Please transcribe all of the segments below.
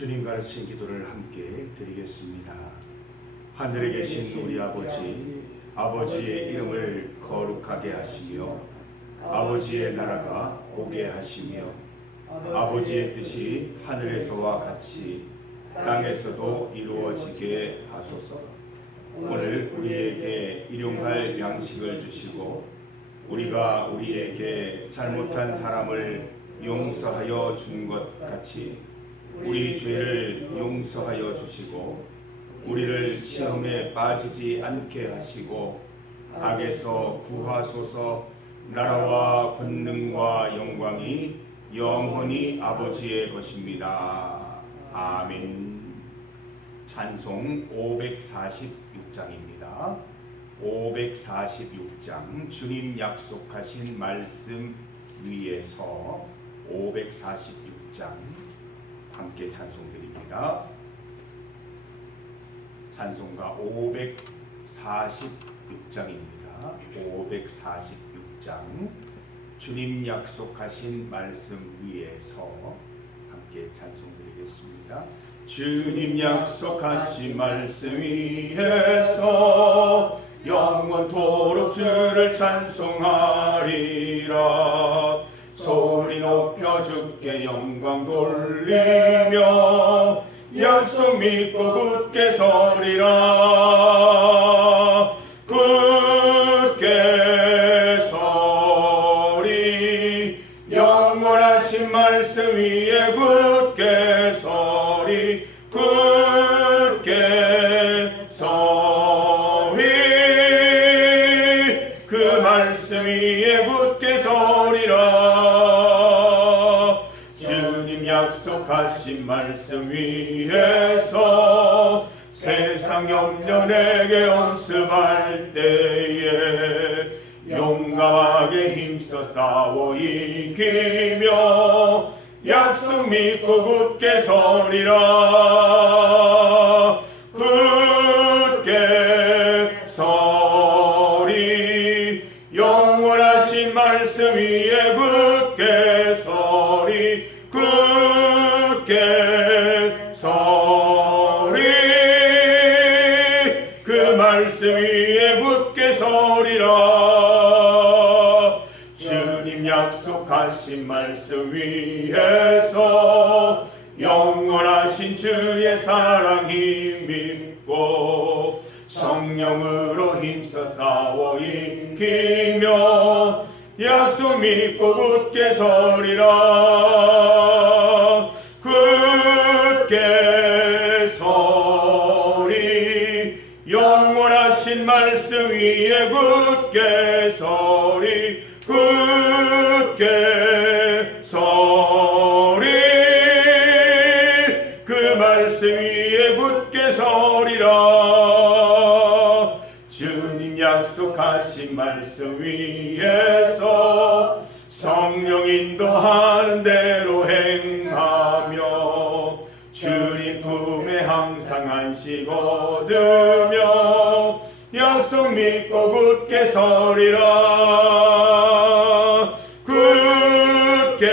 주님 가르친 기도를 함께 드리겠습니다. 하늘에 계신 우리 아버지, 아버지의 이름을 거룩하게 하시며 아버지의 나라가 오게 하시며 아버지의 뜻이 하늘에서와 같이 땅에서도 이루어지게 하소서. 오늘 우리에게 일용할 양식을 주시고 우리가 우리에게 잘못한 사람을 용서하여 준 것 같이 우리 죄를 용서하여 주시고 우리를 시험에 빠지지 않게 하시고 악에서 구하소서. 나라와 권능과 영광이 영원히 아버지의 것입니다. 아멘. 찬송 546장입니다. 546장 주님 약속하신 말씀 위에서 546장 함께 찬송드립니다. 찬송가 546장입니다. 546장 주님 약속하신 말씀 위에서 함께 찬송드리겠습니다. 주님 약속하신 말씀 위에서 영원토록 주를 찬송하리라. 소리 높여 주께 영광 돌리며 약속 믿고 굳게 서리라. 굳게 서리. 영원하신 말씀 위에 굳게 서리. 굳게 서리. 그 말씀 위에 굳게 서리라. 주님 약속하신 말씀 위에서 세상 염려 내게 엄습할 때에 용감하게 힘써 싸워 이기며 약속 믿고 굳게 서리라. 굳게 서리. 영원하신 말씀 위에 굳게 서리. 굳게 서리. 그 말씀 위에 굳게 서리라. 주님 약속하신 말씀 위에서 영원하신 주의 사랑 힘입고 성령으로 힘써 싸워 이기며 약속 믿고 굳게 서리라. 굳게 서리. 영원하신 말씀 위에 굳게 서리. 굳게 서리. 그 말씀 위에 굳게 서리라. 주님 약속하신 말씀 위에서 성령 인도하는 대로 행하며 주님 품에 항상 안식 얻으며 약속 믿고 굳게 서리라. 굳게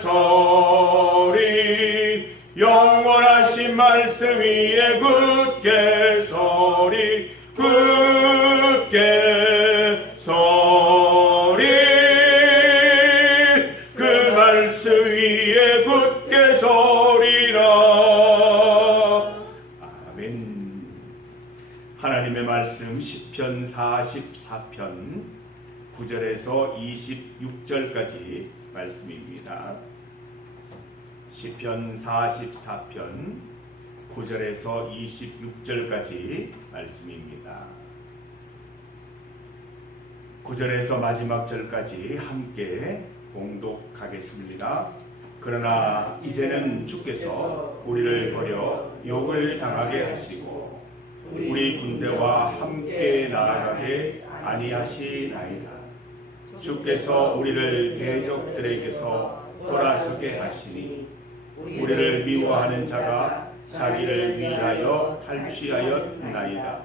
서리. 영원하신 말씀 위에 굳게 서리. 굳게 서리. 그 말씀 위에 굳게 서리라. 아멘. 하나님의 말씀 시편 44편 9절에서 26절까지 말씀입니다. 시편 44편 9절에서 26절까지 말씀입니다. 9절에서 마지막 절까지 함께 봉독하겠습니다. 그러나 이제는 주께서 우리를 버려 욕을 당하게 하시고 우리 군대와 함께 나아가게 아니하시나이다. 주께서 우리를 대적들에게서 돌아서게 하시니 우리를 미워하는 자가 자기를 위하여 탈취하였나이다.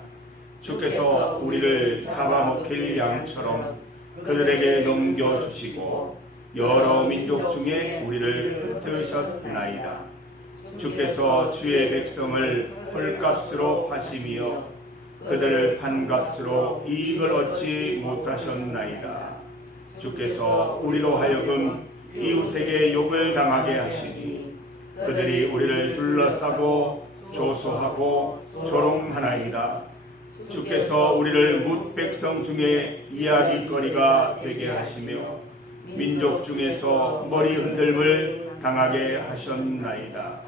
주께서 우리를 잡아먹힐 양처럼 그들에게 넘겨주시고 여러 민족 중에 우리를 흩으셨나이다. 주께서 주의 백성을 헐값으로 파시며 그들을 판값으로 이익을 얻지 못하셨나이다. 주께서 우리로 하여금 이웃에게 욕을 당하게 하시니 그들이 우리를 둘러싸고 조소하고 조롱하나이다. 주께서 우리를 뭇 백성 중에 이야기거리가 되게 하시며 민족 중에서 머리 흔들림을 당하게 하셨나이다.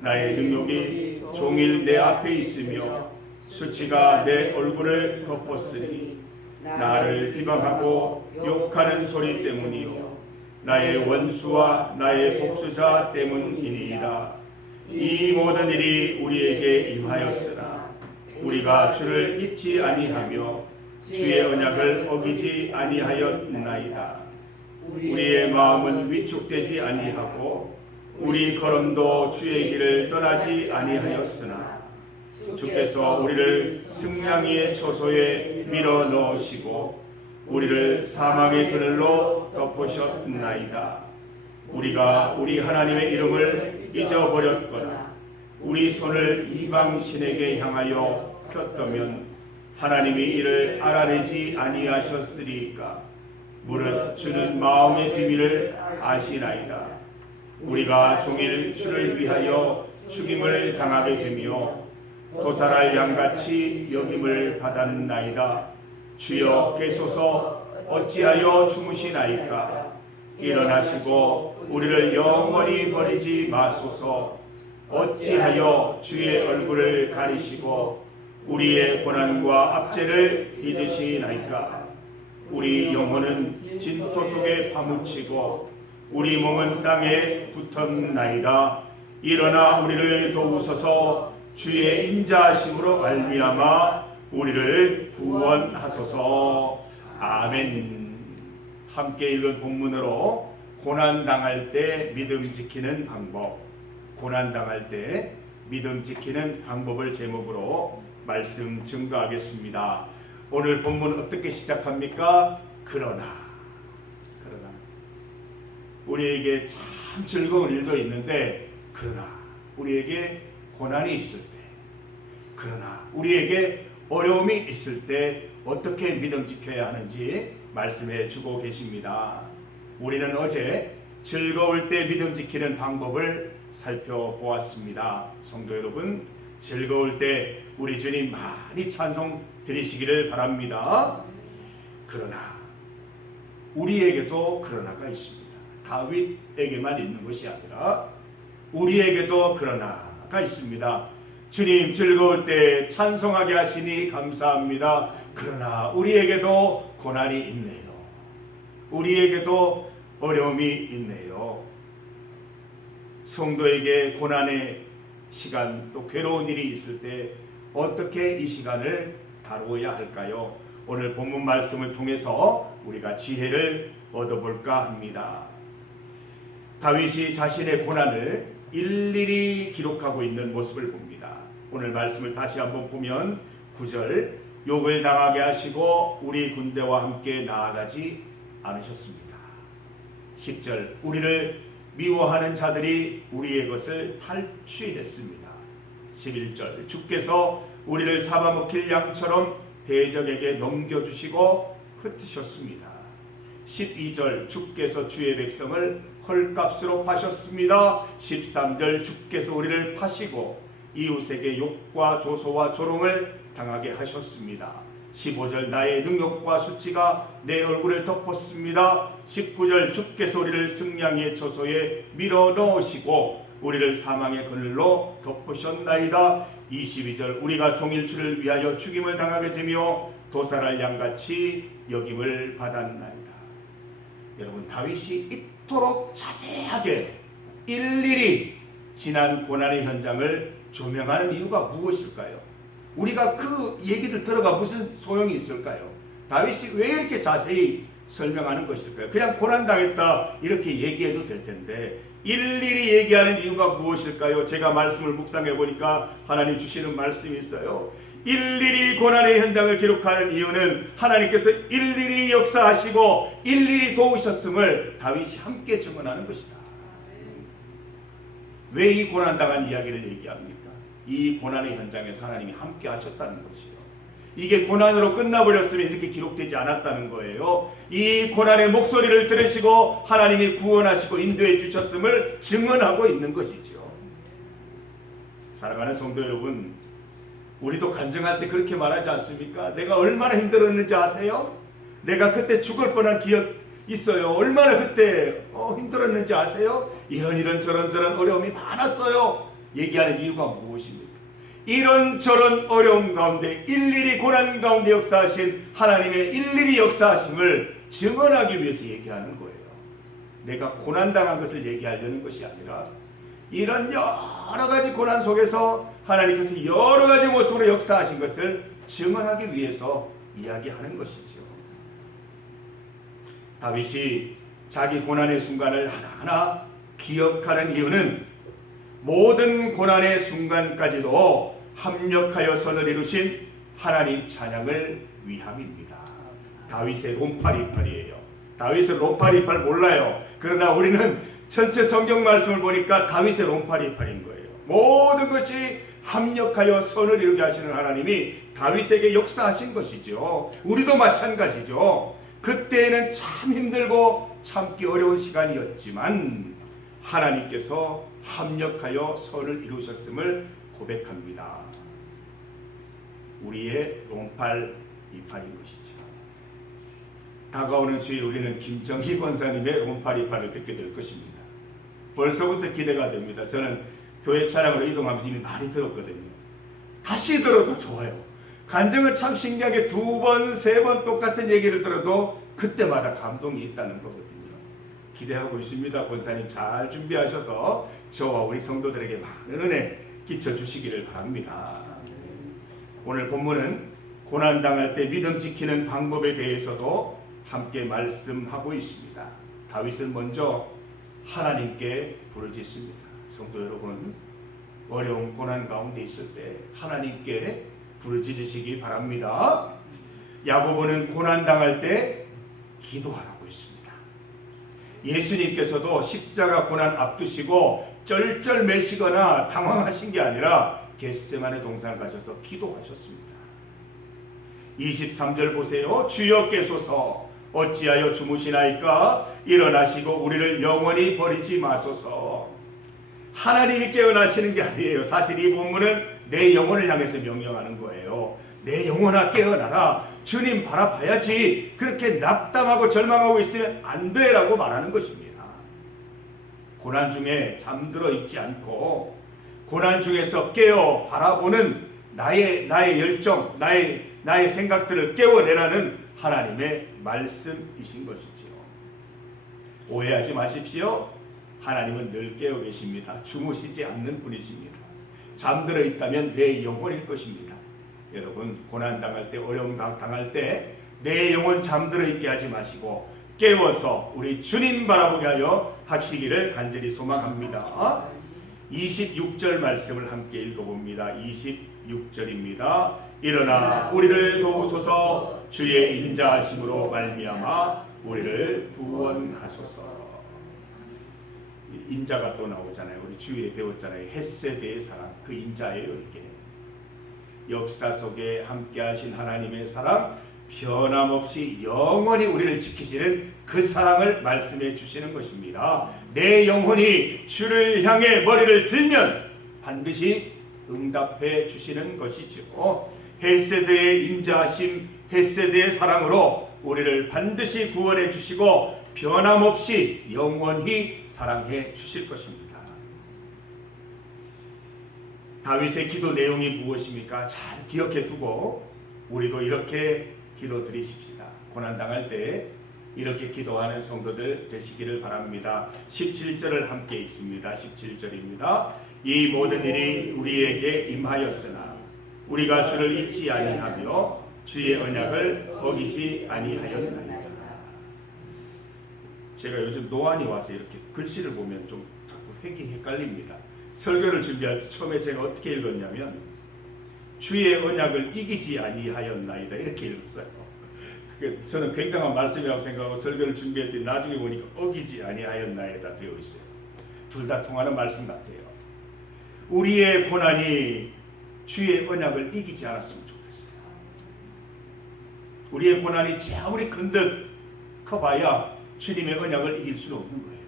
나의 능력이 종일 내 앞에 있으며 수치가 내 얼굴을 덮었으니 나를 비방하고 욕하는 소리 때문이요 나의 원수와 나의 복수자 때문이니이다. 이 모든 일이 우리에게 임하였으나 우리가 주를 잊지 아니하며 주의 언약을 어기지 아니하였나이다. 우리의 마음은 위축되지 아니하고 우리 걸음도 주의 길을 떠나지 아니하였으나 주께서 우리를 승냥이의 처소에 밀어 넣으시고 우리를 사망의 그늘로 덮으셨나이다. 우리가 우리 하나님의 이름을 잊어버렸거나 우리 손을 이방 신에게 향하여 폈다면 하나님이 이를 알아내지 아니하셨으리까. 무릇 주는 마음의 비밀을 아시나이다. 우리가 종일 주를 위하여 죽임을 당하게 되며 도살할 양같이 여김을 받았나이다. 주여 깨소서 어찌하여 주무시나이까. 일어나시고 우리를 영원히 버리지 마소서. 어찌하여 주의 얼굴을 가리시고 우리의 고난과 압제를 잊으시나이까. 우리 영혼은 진토 속에 파묻히고 우리 몸은 땅에 붙었나이다. 일어나 우리를 도우소서. 주의 인자하심으로 말미암아 우리를 구원하소서. 아멘. 함께 읽은 본문으로 고난당할 때 믿음 지키는 방법, 고난당할 때 믿음 지키는 방법을 제목으로 말씀 증거하겠습니다. 오늘 본문 어떻게 시작합니까? 그러나 우리에게 참 즐거운 일도 있는데 그러나 우리에게 고난이 있을 때, 그러나 우리에게 어려움이 있을 때 어떻게 믿음 지켜야 하는지 말씀해 주고 계십니다. 우리는 어제 즐거울 때 믿음 지키는 방법을 살펴보았습니다. 성도 여러분, 즐거울 때 우리 주님 많이 찬송 드리시기를 바랍니다. 그러나 우리에게도 그러나가 있습니다. 다윗에게만 있는 것이 아니라 우리에게도 그러나가 있습니다. 주님 즐거울 때 찬송하게 하시니 감사합니다. 그러나 우리에게도 고난이 있네요. 우리에게도 어려움이 있네요. 성도에게 고난의 시간, 또 괴로운 일이 있을 때 어떻게 이 시간을 다루어야 할까요? 오늘 본문 말씀을 통해서 우리가 지혜를 얻어볼까 합니다. 다윗이 자신의 고난을 일일이 기록하고 있는 모습을 봅니다. 오늘 말씀을 다시 한번 보면 9절, 욕을 당하게 하시고 우리 군대와 함께 나아가지 않으셨습니다. 10절, 우리를 미워하는 자들이 우리의 것을 탈취했습니다. 11절, 주께서 우리를 잡아먹힐 양처럼 대적에게 넘겨주시고 흩으셨습니다. 12절, 주께서 주의 백성을 헐값으로 파셨습니다. 13절, 주께서 우리를 파시고 이웃에게 욕과 조소와 조롱을 당하게 하셨습니다. 15절, 나의 능력과 수치가 내 얼굴을 덮었습니다. 19절, 주께서 우리를 승냥이의 처소에 밀어 넣으시고 우리를 사망의 그늘로 덮으셨나이다. 22절, 우리가 종일 주를 위하여 죽임을 당하게 되며 도살할 양같이 여김을 받았나이다. 여러분, 다윗이 이토록 자세하게 일일이 지난 고난의 현장을 조명하는 이유가 무엇일까요? 우리가 그 얘기들 들어가 무슨 소용이 있을까요? 다윗이 왜 이렇게 자세히 설명하는 것일까요? 그냥 고난당했다 이렇게 얘기해도 될 텐데 일일이 얘기하는 이유가 무엇일까요? 제가 말씀을 묵상해 보니까 하나님 주시는 말씀이 있어요. 일일이 고난의 현장을 기록하는 이유는 하나님께서 일일이 역사하시고 일일이 도우셨음을 다윗이 함께 증언하는 것이다. 왜 이 고난당한 이야기를 얘기합니까? 이 고난의 현장에서 하나님이 함께 하셨다는 것이요. 이게 고난으로 끝나버렸으면 이렇게 기록되지 않았다는 거예요. 이 고난의 목소리를 들으시고 하나님이 구원하시고 인도해 주셨음을 증언하고 있는 것이죠. 사랑하는 성도 여러분, 우리도 간증할 때 그렇게 말하지 않습니까? 내가 얼마나 힘들었는지 아세요? 내가 그때 죽을 뻔한 기억 있어요. 얼마나 그때 힘들었는지 아세요? 이런 저런 어려움이 많았어요. 얘기하는 이유가 무엇입니까? 이런저런 어려움 가운데 일일이 고난 가운데 역사하신 하나님의 일일이 역사하심을 증언하기 위해서 얘기하는 거예요. 내가 고난당한 것을 얘기하려는 것이 아니라 이런 여러 가지 고난 속에서 하나님께서 여러 가지 모습으로 역사하신 것을 증언하기 위해서 이야기하는 것이죠. 다윗이 자기 고난의 순간을 하나하나 기억하는 이유는 모든 고난의 순간까지도 합력하여 선을 이루신 하나님 찬양을 위함입니다. 다윗의 롬파리팔이에요. 다윗의 롬파리팔 몰라요. 그러나 우리는 전체 성경 말씀을 보니까 다윗의 롬파리팔인 거예요. 모든 것이 합력하여 선을 이루게 하시는 하나님이 다윗에게 역사하신 것이죠. 우리도 마찬가지죠. 그때는 참 힘들고 참기 어려운 시간이었지만 하나님께서 합력하여 선을 이루셨음을 고백합니다. 우리의 롬팔 이팔인 것이죠. 다가오는 주일 우리는 김정희 권사님의 롬팔 이팔을 듣게 될 것입니다. 벌써부터 기대가 됩니다. 저는 교회 차량으로 이동하면서 이미 많이 들었거든요. 다시 들어도 좋아요. 간증을 참 신기하게 2번, 3번 똑같은 얘기를 들어도 그때마다 감동이 있다는 거거든요. 기대하고 있습니다. 권사님 잘 준비하셔서 저와 우리 성도들에게 많은 은혜 끼쳐주시기를 바랍니다. 오늘 본문은 고난당할 때 믿음 지키는 방법에 대해서도 함께 말씀하고 있습니다. 다윗은 먼저 하나님께 부르짖습니다. 성도 여러분, 어려운 고난 가운데 있을 때 하나님께 부르짖으시기 바랍니다. 야고보는 고난당할 때 기도하라고 했습니다. 예수님께서도 십자가 고난 앞두시고 쩔쩔매시거나 당황하신 게 아니라 겟세마네 동산 가셔서 기도하셨습니다. 23절 보세요. 주여 깨소서 어찌하여 주무시나이까 일어나시고 우리를 영원히 버리지 마소서. 하나님이 깨어나시는 게 아니에요. 사실 이 본문은 내 영혼을 향해서 명령하는 거예요. 내 영혼아 깨어나라. 주님 바라봐야지. 그렇게 낙담하고 절망하고 있으면 안 돼라고 말하는 것입니다. 고난 중에 잠들어 있지 않고 고난 중에서 깨어 바라보는 나의 열정, 나의 생각들을 깨워내라는 하나님의 말씀이신 것이죠. 오해하지 마십시오. 하나님은 늘 깨어 계십니다. 주무시지 않는 분이십니다. 잠들어 있다면 내 영혼일 것입니다. 여러분, 고난 당할 때, 어려움 당할 때 내 영혼 잠들어 있게 하지 마시고 깨워서 우리 주님 바라보게 하여 하시기를 간절히 소망합니다. 26절 말씀을 함께 읽어봅니다. 26절입니다. 일어나 우리를 도우소서. 주의 인자하심으로 말미암아 우리를 구원하소서. 인자가 또 나오잖아요. 우리 주위에 배웠잖아요. 헷세대의 사랑, 그 인자예요. 이게 역사 속에 함께하신 하나님의 사랑, 변함없이 영원히 우리를 지키시는 그 사랑을 말씀해 주시는 것입니다. 내 영혼이 주를 향해 머리를 들면 반드시 응답해 주시는 것이죠. 헷세대의 인자하심, 헷세대의 사랑으로 우리를 반드시 구원해 주시고 변함없이 영원히 사랑해 주실 것입니다. 다윗의 기도 내용이 무엇입니까? 잘 기억해 두고 우리도 이렇게 기도 드리십시다. 고난당할 때 이렇게 기도하는 성도들 되시기를 바랍니다. 17절을 함께 읽습니다. 17절입니다. 이 모든 일이 우리에게 임하였으나 우리가 주를 잊지 아니하며 주의 언약을 어기지 아니하였나이다. 제가 요즘 노안이 와서 이렇게 글씨를 보면 좀 자꾸 헷갈립니다. 설교를 준비할 때 처음에 제가 어떻게 읽었냐면 주의 언약을 이기지 아니하였나이다 이렇게 읽었어요. 저는 굉장한 말씀이라고 생각하고 설교를 준비했더니 나중에 보니까 어기지 아니하였나이다 되어 있어요. 둘 다 통하는 말씀 같아요. 우리의 고난이 주의 언약을 이기지 않았으면 좋겠어요. 우리의 고난이 아무리 큰 듯 커봐야 주님의 언약을 이길 수는 없는 거예요.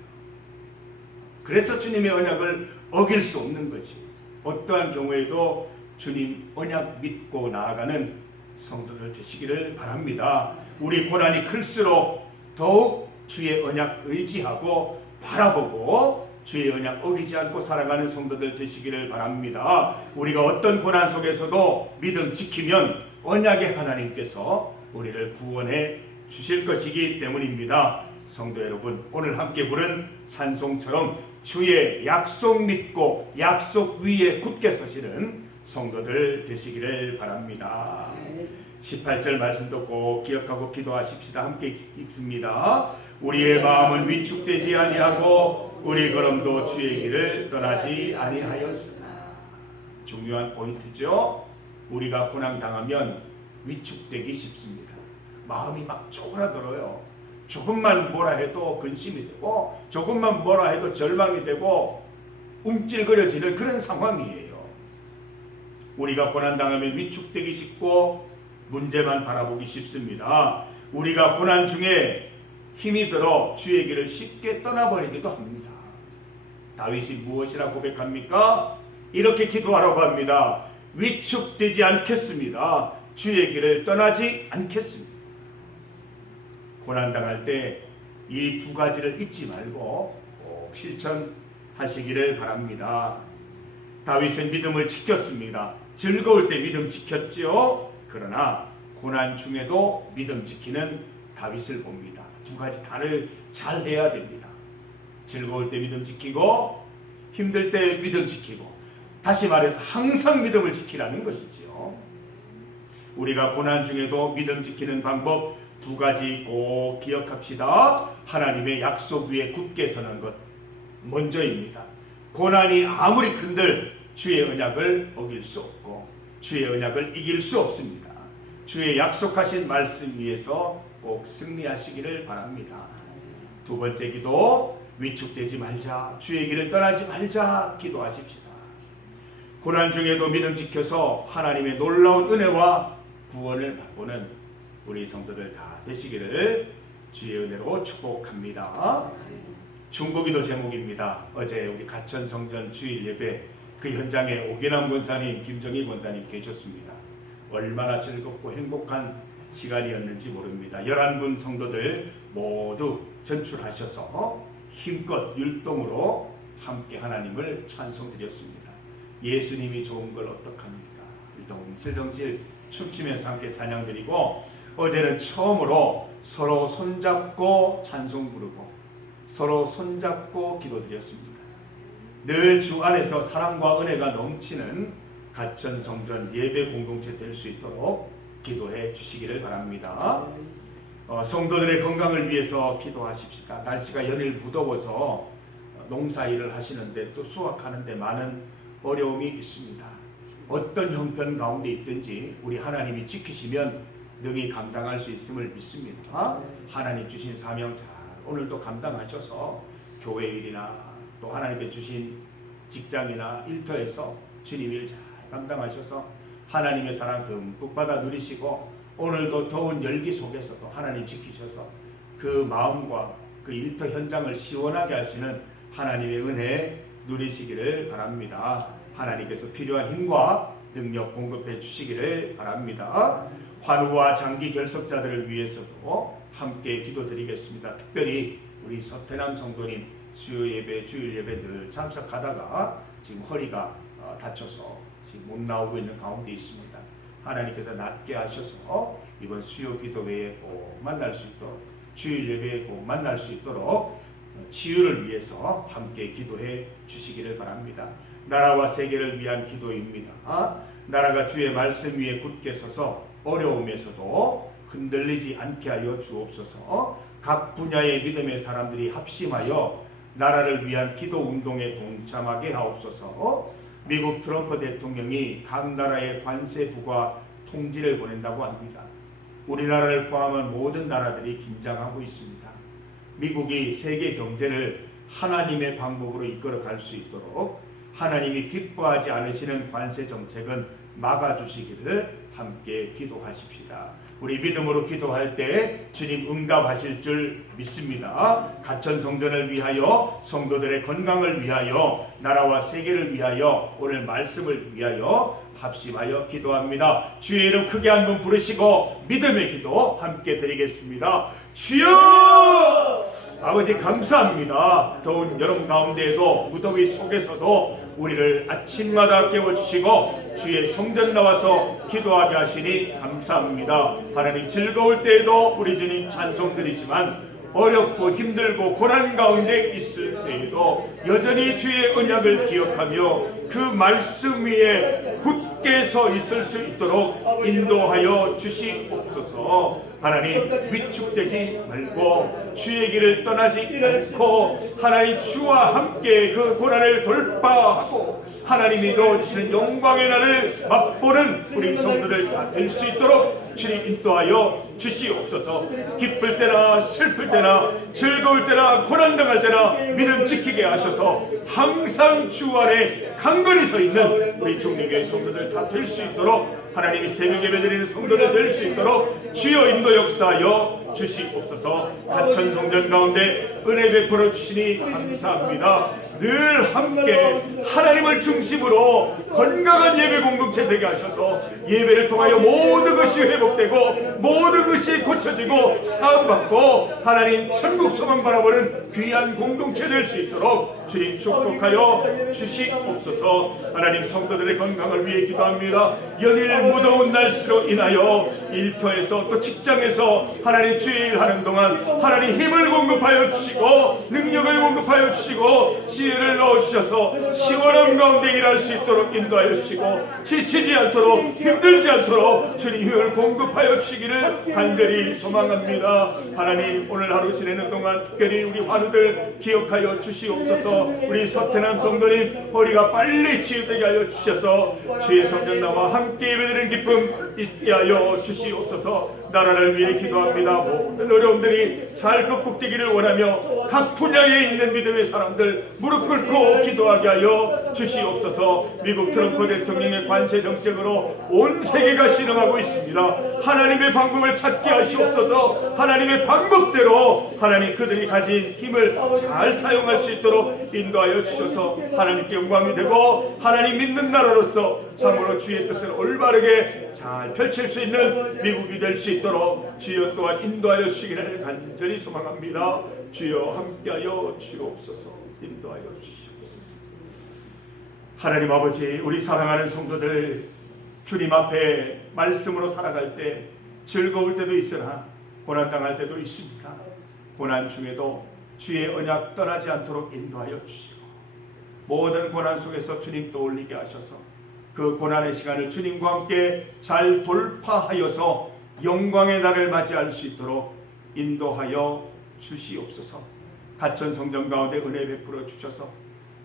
그래서 주님의 언약을 어길 수 없는 거지. 어떠한 경우에도 주님 언약 믿고 나아가는 성도들 되시기를 바랍니다. 우리 고난이 클수록 더욱 주의 언약 의지하고 바라보고 주의 언약 어기지 않고 살아가는 성도들 되시기를 바랍니다. 우리가 어떤 고난 속에서도 믿음 지키면 언약의 하나님께서 우리를 구원해 주실 것이기 때문입니다. 성도 여러분, 오늘 함께 부른 찬송처럼 주의 약속 믿고 약속 위에 굳게 서시는 성도들 되시기를 바랍니다. 18절 말씀도 꼭 기억하고 기도하십시다. 함께 읽습니다. 우리의 마음은 위축되지 아니하고 우리 걸음도 주의 길을 떠나지 아니하였으나. 중요한 포인트죠. 우리가 고난당하면 위축되기 쉽습니다. 마음이 막 쪼그라들어요. 조금만 뭐라 해도 근심이 되고 조금만 뭐라 해도 절망이 되고 움찔거려지는 그런 상황이에요. 우리가 고난당하면 위축되기 쉽고 문제만 바라보기 쉽습니다. 우리가 고난 중에 힘이 들어 주의 길을 쉽게 떠나버리기도 합니다. 다윗이 무엇이라 고백합니까? 이렇게 기도하라고 합니다. 위축되지 않겠습니다. 주의 길을 떠나지 않겠습니다. 고난당할 때 이 두 가지를 잊지 말고 꼭 실천하시기를 바랍니다. 다윗은 믿음을 지켰습니다. 즐거울 때 믿음 지켰죠. 그러나 고난 중에도 믿음 지키는 다윗을 봅니다. 두 가지 다를 잘 해야 됩니다. 즐거울 때 믿음 지키고 힘들 때 믿음 지키고, 다시 말해서 항상 믿음을 지키라는 것이지요. 우리가 고난 중에도 믿음 지키는 방법 두 가지 꼭 기억합시다. 하나님의 약속 위에 굳게 서는 것 먼저입니다. 고난이 아무리 큰들 주의 언약을 어길 수 없고 주의 언약을 이길 수 없습니다. 주의 약속하신 말씀 위에서 꼭 승리하시기를 바랍니다. 두 번째 기도, 위축되지 말자, 주의 길을 떠나지 말자 기도하십시다. 고난 중에도 믿음 지켜서 하나님의 놀라운 은혜와 구원을 맛보는 우리 성도들 다 되시기를 주의 은혜로 축복합니다. 중보기도 제목입니다. 어제 우리 가천성전 주일 예배 그 현장에 오기남 권사님, 김정희 권사님 계셨습니다. 얼마나 즐겁고 행복한 시간이었는지 모릅니다. 11분 성도들 모두 전출하셔서 힘껏 율동으로 함께 하나님을 찬송드렸습니다. 예수님이 좋은 걸 어떡합니까? 덩실덩실 춤추면서 함께 찬양드리고, 어제는 처음으로 서로 손잡고 찬송 부르고 서로 손잡고 기도드렸습니다. 늘 주 안에서 사랑과 은혜가 넘치는 가천성전 예배 공동체 될 수 있도록 기도해 주시기를 바랍니다. 성도들의 건강을 위해서 기도하십시다. 날씨가 연일 무더워서 농사일을 하시는데 또 수확하는데 많은 어려움이 있습니다. 어떤 형편 가운데 있든지 우리 하나님이 지키시면 능히 감당할 수 있음을 믿습니다. 하나님 주신 사명 잘 오늘도 감당하셔서 교회 일이나 또 하나님께 주신 직장이나 일터에서 주님 일 잘 감당하셔서 하나님의 사랑 듬뿍 받아 누리시고, 오늘도 더운 열기 속에서도 하나님 지키셔서 그 마음과 그 일터 현장을 시원하게 하시는 하나님의 은혜 누리시기를 바랍니다. 하나님께서 필요한 힘과 능력 공급해 주시기를 바랍니다. 환우와 장기 결석자들을 위해서도 함께 기도드리겠습니다. 특별히 우리 서태남 성도님 수요 예배, 주일 예배 늘 참석하다가 지금 허리가 다쳐서 지금 못 나오고 있는 가운데 있습니다. 하나님께서 낫게 하셔서 이번 수요 기도회에 꼭 만날 수 있도록, 주일 예배에 꼭 만날 수 있도록 치유를 위해서 함께 기도해 주시기를 바랍니다. 나라와 세계를 위한 기도입니다. 나라가 주의 말씀 위에 굳게 서서 어려움에서도 흔들리지 않게 하여 주옵소서. 각 분야의 믿음의 사람들이 합심하여 나라를 위한 기도 운동에 동참하게 하옵소서. 미국 트럼프 대통령이 각 나라의 관세 부과 통지를 보낸다고 합니다. 우리나라를 포함한 모든 나라들이 긴장하고 있습니다. 미국이 세계 경제를 하나님의 방법으로 이끌어 갈 수 있도록 하나님이 기뻐하지 않으시는 관세 정책은 막아주시기를 함께 기도하십시다. 우리 믿음으로 기도할 때 주님 응답하실 줄 믿습니다. 가천 성전을 위하여, 성도들의 건강을 위하여, 나라와 세계를 위하여, 오늘 말씀을 위하여 합심하여 기도합니다. 주의 이름 크게 한번 부르시고 믿음의 기도 함께 드리겠습니다. 주여! 아버지 감사합니다. 더운 여름 가운데에도 무더위 속에서도 우리를 아침마다 깨워주시고 주의 성전 나와서 기도하게 하시니 감사합니다. 하나님 즐거울 때에도 우리 주님 찬송드리지만 어렵고 힘들고 고난 가운데 있을 때에도 여전히 주의 언약을 기억하며 그 말씀 위에 굳게 서 있을 수 있도록 인도하여 주시옵소서. 하나님 위축되지 말고 주의 길을 떠나지 않고 하나님 주와 함께 그 고난을 돌파하고 하나님이 이루어주시는 영광의 날을 맛보는 우리 성도들 다 될 수 있도록 주님 인도하여 주시옵소서. 기쁠 때나 슬플 때나 즐거울 때나 고난당할 때나 믿음 지키게 하셔서 항상 주 안에 강건히 서 있는 우리 종류교회 성도들 다 될 수 있도록 하나님이 새벽 예배 드리는 성도들 될 수 있도록 주여 인도 역사하여 주시옵소서. 가천 성전 가운데 은혜 베풀어 주시니 감사합니다. 늘 함께 하나님을 중심으로 건강한 예배 공동체 되게 하셔서 예배를 통하여 모든 것이 회복되고 모든 것이 고쳐지고 사함받고 하나님 천국 소망 바라보는 귀한 공동체 될 수 있도록 주님 축복하여 주시옵소서. 하나님 성도들의 건강을 위해 기도합니다. 연일 무더운 날씨로 인하여 일터에서 또 직장에서 하나님 주의 일하는 동안 하나님 힘을 공급하여 주시고 능력을 공급하여 주시고 지혜를 넣어주셔서 시원함 가운데 일할 수 있도록 인도하여 주시고 지치지 않도록 힘들지 않도록 주님 힘을 공급하여 주시기를 간절히 소망합니다. 하나님 오늘 하루 지내는 동안 특별히 우리 환우들 기억하여 주시옵소서. 우리 서태남 성도님 허리가 빨리 치유되게 하여 주셔서 주의 성전 나와 함께 예배드리는 기쁨 있게 하여 주시옵소서. 나라를 위해 기도합니다. 모든 어려움들이 잘 극복되기를 원하며 각 분야에 있는 믿음의 사람들 무릎 꿇고 기도하게 하여 주시옵소서. 미국 트럼프 대통령의 관세 정책으로 온 세계가 신음하고 있습니다. 하나님의 방법을 찾게 하시옵소서. 하나님의 방법대로 하나님 그들이 가진 힘을 잘 사용할 수 있도록 인도하여 주셔서 하나님께 영광이 되고 하나님 믿는 나라로서 참으로 주의 뜻을 올바르게 잘 펼칠 수 있는 미국이 될 수 있도록 주여 또한 인도하여 주시기를 간절히 소망합니다. 주여 함께하여 주옵소서. 인도하여 주시옵소서. 하나님 아버지, 우리 사랑하는 성도들 주님 앞에 말씀으로 살아갈 때 즐거울 때도 있으나 고난당할 때도 있습니다. 고난 중에도 주의 언약 떠나지 않도록 인도하여 주시고 모든 고난 속에서 주님 떠올리게 하셔서 그 고난의 시간을 주님과 함께 잘 돌파하여서 영광의 날을 맞이할 수 있도록 인도하여 주시옵소서. 가천 성전 가운데 은혜 베풀어 주셔서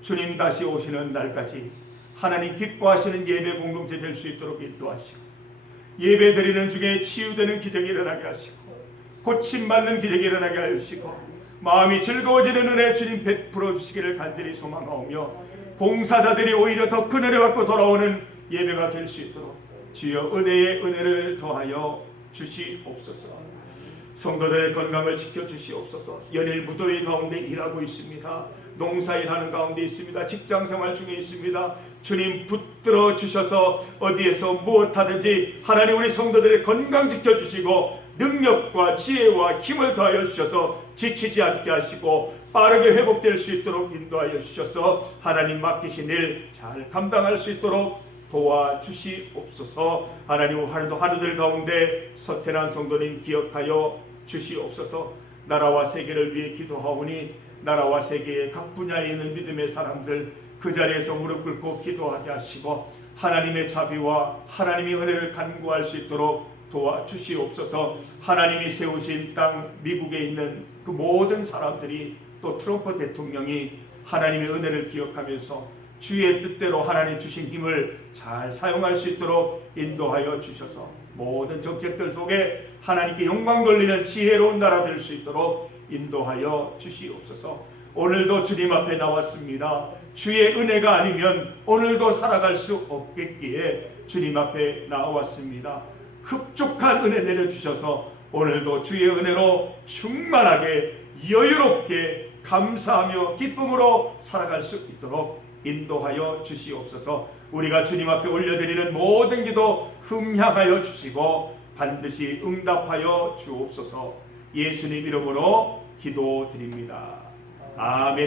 주님 다시 오시는 날까지 하나님 기뻐하시는 예배 공동체 될 수 있도록 인도하시고 예배 드리는 중에 치유되는 기적이 일어나게 하시고 고침받는 기적이 일어나게 하시고 마음이 즐거워지는 은혜 주님 베풀어 주시기를 간절히 소망하오며 봉사자들이 오히려 더 큰 은혜 받고 돌아오는 예배가 될 수 있도록 주여 은혜의 은혜를 더하여 주시옵소서. 성도들의 건강을 지켜주시옵소서. 연일 무더위 가운데 일하고 있습니다. 농사일하는 가운데 있습니다. 직장생활 중에 있습니다. 주님 붙들어 주셔서 어디에서 무엇하든지 하나님 우리 성도들의 건강 지켜주시고 능력과 지혜와 힘을 더하여 주셔서 지치지 않게 하시고 빠르게 회복될 수 있도록 인도하여 주셔서 하나님 맡기신 일 잘 감당할 수 있도록 도와주시옵소서. 하나님 오늘도 하루들 가운데 서태남 성도님 기억하여 주시옵소서. 나라와 세계를 위해 기도하오니 나라와 세계의 각 분야에 있는 믿음의 사람들 그 자리에서 무릎 꿇고 기도하게 하시고 하나님의 자비와 하나님의 은혜를 간구할 수 있도록 도와주시옵소서. 하나님이 세우신 땅 미국에 있는 그 모든 사람들이 또 트럼프 대통령이 하나님의 은혜를 기억하면서 주의 뜻대로 하나님 주신 힘을 잘 사용할 수 있도록 인도하여 주셔서 모든 정책들 속에 하나님께 영광 돌리는 지혜로운 나라 될 수 있도록 인도하여 주시옵소서. 오늘도 주님 앞에 나왔습니다. 주의 은혜가 아니면 오늘도 살아갈 수 없겠기에 주님 앞에 나왔습니다. 흡족한 은혜 내려주셔서 오늘도 주의 은혜로 충만하게 여유롭게 감사하며 기쁨으로 살아갈 수 있도록 인도하여 주시옵소서. 우리가 주님 앞에 올려드리는 모든 기도 흠향하여 주시고 반드시 응답하여 주옵소서. 예수님 이름으로 기도드립니다. 아멘.